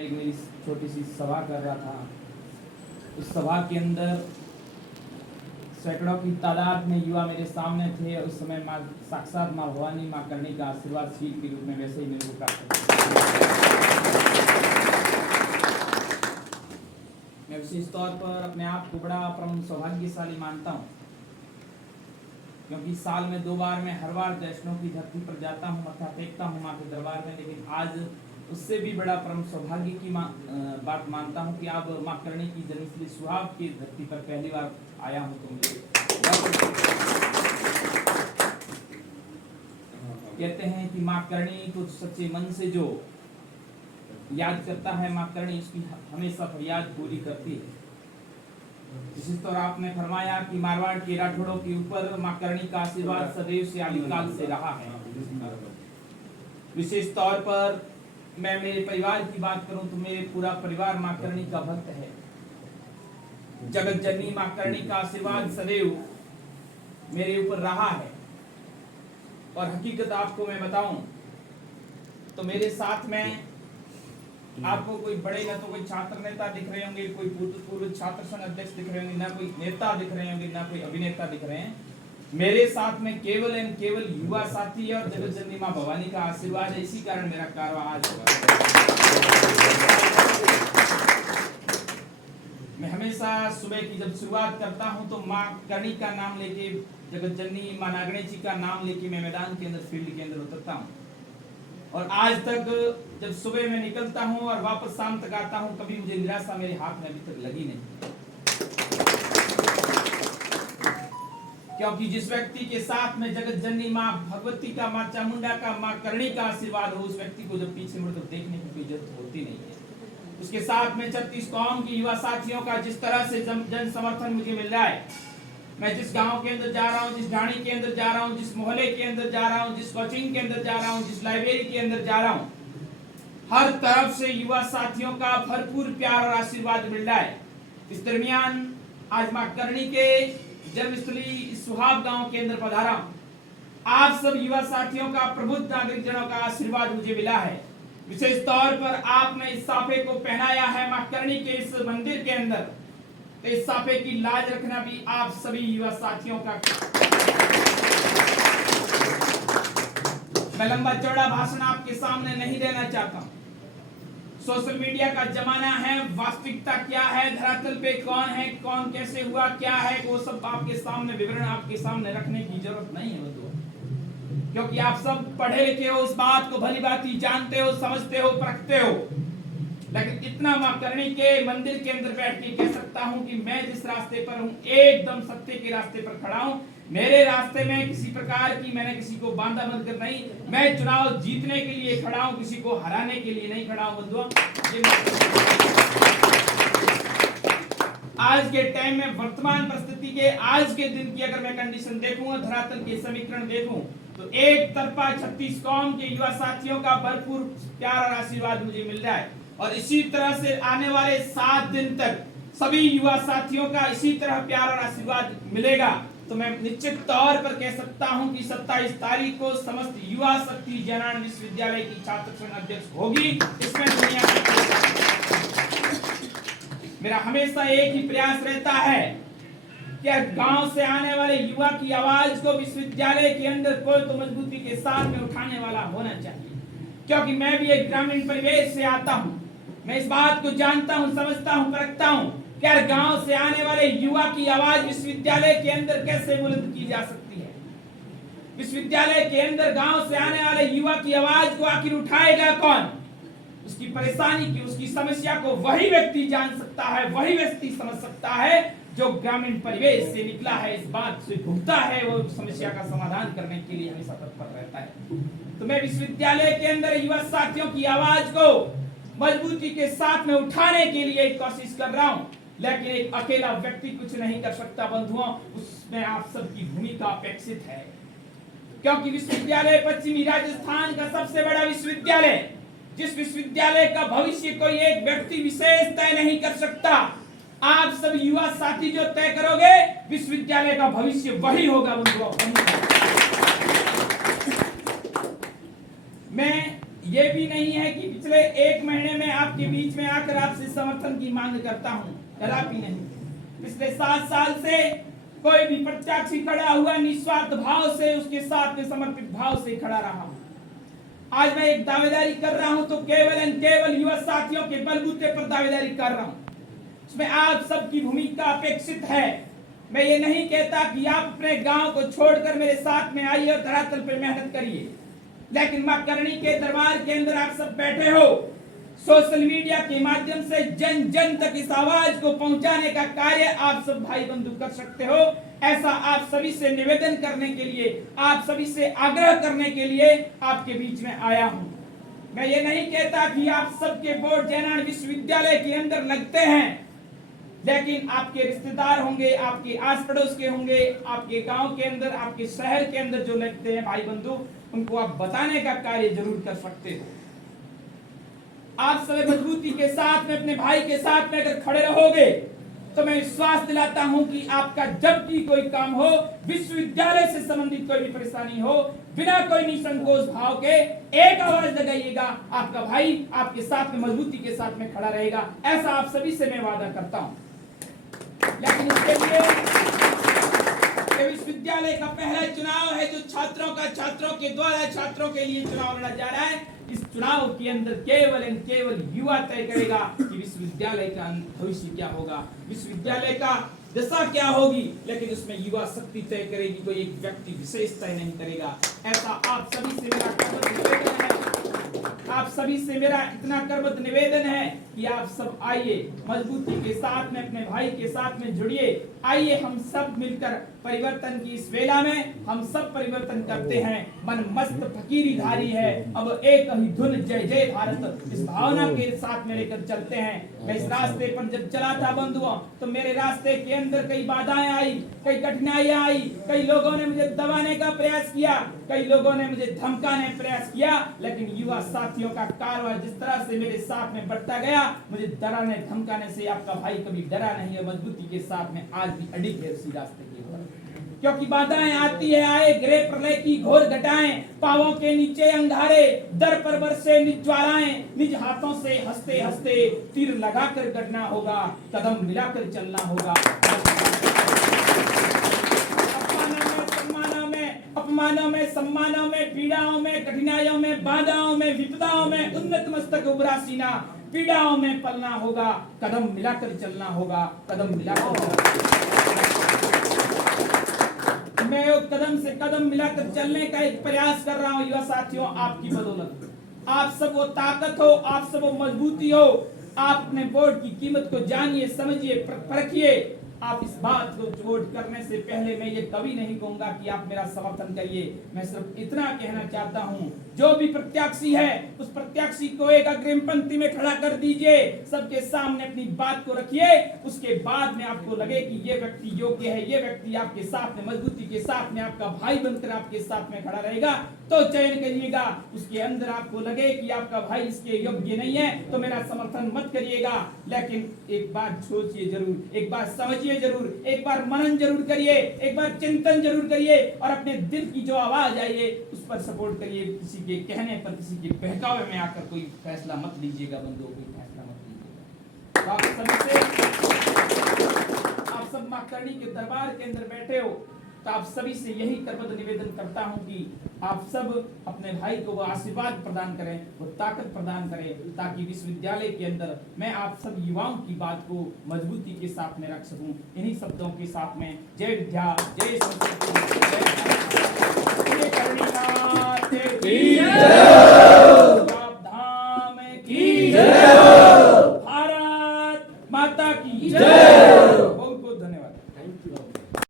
एक मेरी छोटी सी सभा कर रहा था। उस सभा के अंदर सैकड़ों की तादाद में युवा मेरे सामने थे और उस समय माँ साक्षात माँ भवानी माँ करणी का आशीर्वाद शील के रूप में वैसे ही मेरे को प्राप्त मैं विशेष तौर पर अपने आप को बड़ा परम सौभाग्यशाली मानता हूँ, क्योंकि साल में 2 बार मैं हर बार वैष्णो की धरती पर जाता हूँ, मत्था टेकता हूँ माँ के दरबार में। लेकिन आज उससे भी बड़ा परम सौभाग्य की बात मानता हूँ कि अब माँ करणी की जन्मस्थली सुहाग की धरती पर पहली बार आया हूँ। तो मुझे कहते हैं कि माँ करणी को सच्चे मन से जो याद करता है, माँ करणी उसकी हमेशा फरियाद पूरी करती है। इसी तरह आपने फरमाया कि मारवाड़ के राठौड़ों के ऊपर माँ करणी का आशीर्वाद सदैव से आदिकाल से रहा है। विशेष तौर पर मैं मेरे परिवार की बात करूं तो मेरे पूरा परिवार माँ करणी का भक्त है। जगत जननी माँ करणी का आशीर्वाद सदैव मेरे ऊपर रहा है। और हकीकत आपको मैं बताऊं तो मेरे साथ में आपको कोई बड़े न तो कोई छात्र नेता दिख रहे होंगे, कोई पूर्व छात्र संघ अध्यक्ष दिख रहे होंगे, ना कोई नेता दिख रहे होंगे, ना कोई अभिनेता दिख रहे हैं। मेरे साथ में केवल एंड केवल युवा साथी है और जगत जननी माँ भवानी का आशीर्वाद है। इसी कारण मेरा कारवा आज मैं हमेशा सुबह की जब शुरुआत करता हूं तो माँ करणी का नाम लेके, जगत जननी माँ नागणी जी का नाम लेके मैं मैदान के अंदर, फील्ड के अंदर उतरता हूं। और आज तक जब सुबह में निकलता हूं और वापस शाम तक आता हूं, कभी मुझे निराशा मेरे हाथ में अभी तक लगी नहीं। क्योंकि जिस व्यक्ति के साथ में जगत जननी माँ भगवती का, माँ चामुंडा का, माँ करणी का आशीर्वाद हो, उस व्यक्ति को जब पीछे मुड़कर देखने की कोई जरूरत होती नहीं है। उसके साथ में 36 कौम की युवा साथियों का जिस तरह से जन समर्थन मुझे मिल रहा है, मैं जिस गांव के अंदर जा रहा हूँ, जिस ढाणी के अंदर जा रहा हूँ, जिस मोहल्ले के अंदर जा रहा हूँ, जिस कोचिंग के अंदर जा रहा हूँ, जिस लाइब्रेरी के अंदर जा रहा हूँ, हर तरफ से युवा साथियों का भरपूर प्यार और आशीर्वाद मिल रहा है। इस दरमियान आज माँ करणी के जन्मस्थली सुहाग गांव के अंदर पधारा हूं। आप सब युवा साथियों का, प्रबुद्ध नागरिक जनों का आशीर्वाद मुझे मिला है। विशेष तौर पर आपने इस साफे को पहनाया है माँ करणी के इस मंदिर के अंदर, तो इस साफे की लाज रखना भी आप सभी युवा साथियों का। मैं लंबा चौड़ा भाषण आपके सामने नहीं देना चाहता। सोशल मीडिया का जमाना है, वास्तविकता क्या है, धरातल पे कौन है, कौन कैसे हुआ, क्या है, वो सब आपके सामने विवरण आपके सामने रखने की जरूरत नहीं है बंधुओं, क्योंकि आप सब पढ़े लिखे हो, उस बात को भली भांति जानते हो, समझते हो, परखते हो। लेकिन इतना माँ करणी के मंदिर के अंदर बैठ के कह सकता हूँ कि मैं जिस रास्ते पर हूँ, एकदम सत्य के रास्ते पर खड़ा हूँ। मेरे रास्ते में किसी प्रकार की मैंने किसी को बांधा बंधकर नहीं, मैं चुनाव जीतने के लिए खड़ा हूँ, किसी को हराने के लिए नहीं खड़ा हूँ बंधुओं। आज के टाइम में, वर्तमान परिस्थिति के आज के दिन की अगर मैं कंडीशन देखूं, धरातल के समीकरण देखूं, तो एक तरफा 36 कौम के युवा साथियों का भरपूर प्यार और आशीर्वाद मुझे मिल रहा है। और इसी तरह से आने वाले 7 दिन तक सभी युवा साथियों का इसी तरह प्यार और आशीर्वाद मिलेगा। तो मैं निश्चित तौर पर कह सकता हूं कि 27 तारीख को समस्त युवा शक्ति जयनारायण विश्वविद्यालय की छात्र संघ अध्यक्ष होगी। इसमें दुनिया मेरा हमेशा एक ही प्रयास रहता है कि गांव से आने वाले युवा की आवाज को विश्वविद्यालय के अंदर कोई तो मजबूती के साथ में उठाने वाला होना चाहिए। क्योंकि मैं भी एक ग्रामीण परिवेश से आता हूं, मैं इस बात को जानता हूं, समझता हूं, परखता हूं कि यार गांव से आने वाले युवा की आवाज विश्वविद्यालय के अंदर कैसे बुलंद की जा सकती है। विश्वविद्यालय के अंदर गांव से आने वाले युवा की आवाज को आखिर उठाएगा कौन? उसकी परेशानी की, उसकी समस्या को वही व्यक्ति जान सकता है, वही व्यक्ति समझ सकता है जो ग्रामीण परिवेश से निकला है, इस बात से भुगता है, वो समस्या का समाधान करने के लिए हमेशा तत्पर रहता है। तो मैं विश्वविद्यालय के अंदर युवा साथियों की आवाज को मजबूती के साथ में उठाने के लिए कोशिश कर रहा हूं। लेकिन एक अकेला व्यक्ति कुछ नहीं कर सकता बंधुओं, उसमें आप सबकी भूमिका अपेक्षित है। क्योंकि विश्वविद्यालय पश्चिमी राजस्थान का सबसे बड़ा विश्वविद्यालय, जिस विश्वविद्यालय का भविष्य कोई एक व्यक्ति विशेष तय नहीं कर सकता, आप सब युवा साथी जो तय करोगे, विश्वविद्यालय का भविष्य वही होगा बंधुओं। मैं ये भी नहीं है कि पिछले 1 महीने में आपके बीच में आकर आपसे समर्थन की मांग करता हूं, कदापि नहीं। पिछले 7 साल से कोई भी प्रत्याशी खड़ा हुआ निस्वार्थ भाव से, उसके साथ में समर्पित भाव से खड़ा रहा हूं। आज मैं एक दावेदारी कर रहा हूं तो केवल एंड केवल युवा साथियों के बलबूते पर दावेदारी कर रहा हूं। इसमें आप सबकी भूमिका अपेक्षित है। मैं ये नहीं कहता कि आप अपने गांव को छोड़कर मेरे साथ में आइए और धरातल पर मेहनत करिए, लेकिन मां करणी के दरबार के अंदर आप सब बैठे हो, सोशल मीडिया के माध्यम से जन जन तक इस आवाज को पहुंचाने का कार्य आप सब भाई बंधु कर सकते हो। ऐसा आप सभी से निवेदन करने के लिए, आप सभी से आग्रह करने के लिए आपके बीच में आया हूं। मैं ये नहीं कहता कि आप सबके वोट जयनारायण विश्वविद्यालय के अंदर लगते हैं, लेकिन आपके रिश्तेदार होंगे, आपके आस पड़ोस के होंगे, आपके गांव के अंदर, आपके शहर के अंदर जो लगते हैं भाई बंधु, उनको आप बताने का कार्य जरूर कर सकते हो। आप सब मजबूती के साथ में अपने भाई के साथ में अगर खड़े रहोगे तो मैं विश्वास दिलाता हूं कि आपका जब भी कोई काम हो, विश्वविद्यालय से संबंधित कोई भी परेशानी हो, बिना कोई निसंकोच भाव के एक आवाज लगाइएगा, आपका भाई आपके साथ में मजबूती के साथ में खड़ा रहेगा। ऐसा आप सभी से मैं वादा करता हूं। लेकिन इसके लिए विश्वविद्यालय का पहला चुनाव है जो छात्रों के द्वारा छात्रों के लिए चुनाव लड़ा जा रहा है। इस चुनाव के अंदर केवल एंड केवल युवा तय करेगा कि विश्वविद्यालय का भविष्य क्या होगा, विश्वविद्यालय का दशा क्या होगी, लेकिन उसमें युवा शक्ति तय करेगी, कोई एक व्यक्ति विशेष तय नहीं करेगा। ऐसा आप सभी से मेरा करबद्ध निवेदन है, आप सभी से मेरा इतना करबद्ध निवेदन है कि आप सब आइए, मजबूती के साथ में अपने भाई के साथ में जुड़िए। आइए हम सब मिलकर परिवर्तन की इस वेला में हम सब परिवर्तन करते हैं। मन मस्त फकीरी धारी है, अब एक ही धुन जय जय भारत, इस भावना के साथ में लेकर चलते हैं। मैं इस रास्ते पर जब चला था बंधुओं, तो मेरे रास्ते के अंदर कई बाधाएं आई, कई कठिनाइयां आई, कई लोगों ने मुझे दबाने का प्रयास किया, कई लोगों ने मुझे धमकाने का प्रयास किया, लेकिन युवा साथियों का कारवां जिस तरह से मेरे साथ में बढ़ता गया, मुझे डराने धमकाने से आपका भाई कभी डरा नहीं है। मजबूती के साथ में आज भी अडिग है उसी रास्ते के ऊपर, क्योंकि बाधाएं आती है, आए गृह प्रलय की घोर घटाएं, पांवों के नीचे अंगारे, दर पर बरसे निज ज्वालाएं, निज हाथों से हंसते हंसते तीर लगाकर गढ़ना होगा, कदम मिलाकर चलना होगा। अपमानों में, सम्मानों में, पीड़ाओं में, कठिनाइयों में, बाधाओं में, विपदाओं में उन्नत मस्तक उबरा सीना, पीड़ाओं में पलना होगा, कदम मिलाकर चलना होगा, कदम मिलाकर। मैं कदम से कदम मिलाकर चलने का एक प्रयास कर रहा हूं युवा साथियों, आपकी बदौलत। आप सब वो ताकत हो, आप सब वो मजबूती हो। आप अपने वोट की कीमत को जानिए, समझिए, परखिए। आप इस बात को वोट करने से पहले मैं ये कभी नहीं कहूंगा कि आप मेरा समर्थन करिए। मैं सिर्फ इतना कहना चाहता हूं, जो भी प्रत्याशी है उस प्रत्याशी को एक अग्रिम पंक्ति में खड़ा कर दीजिए, सबके सामने अपनी बात को रखिए। उसके बाद में आपको लगे कि ये व्यक्ति योग्य है, ये व्यक्ति आपके साथ में मजबूती के साथ में आपका भाई बनकर आपके साथ में खड़ा रहेगा, तो चयन करिएगा। उसके अंदर आपको लगे कि आपका भाई इसके योग्य नहीं है तो मेरा समर्थन मत करिएगा। लेकिन एक बात सोचिए जरूर, एक बार समझिए जरूर, एक बार मनन जरूर करिए, एक बार चिंतन जरूर करिए और अपने दिल की जो आवाज आई है उस पर सपोर्ट करिए। किसी के कहने पर, किसी के बहकावे में आकर कोई फैसला मत लीजिएगा बंधुओं, कोई फैसला मत लीजिएगा। तो आप सब मां करणी के दरबार के अंदर बैठे हो, तो आप सभी से यही करबद्ध निवेदन करता हूं कि आप सब अपने भाई को वो आशीर्वाद प्रदान करें, वो ताकत प्रदान करें, ताकि विश्वविद्यालय के अंदर मैं आप सब युवाओं की बात को मजबूती के साथ में रख सकूं। इन्हीं शब्दों के साथ में जय विद्या, जय संस्कृति, जय करणी नाथ की जय।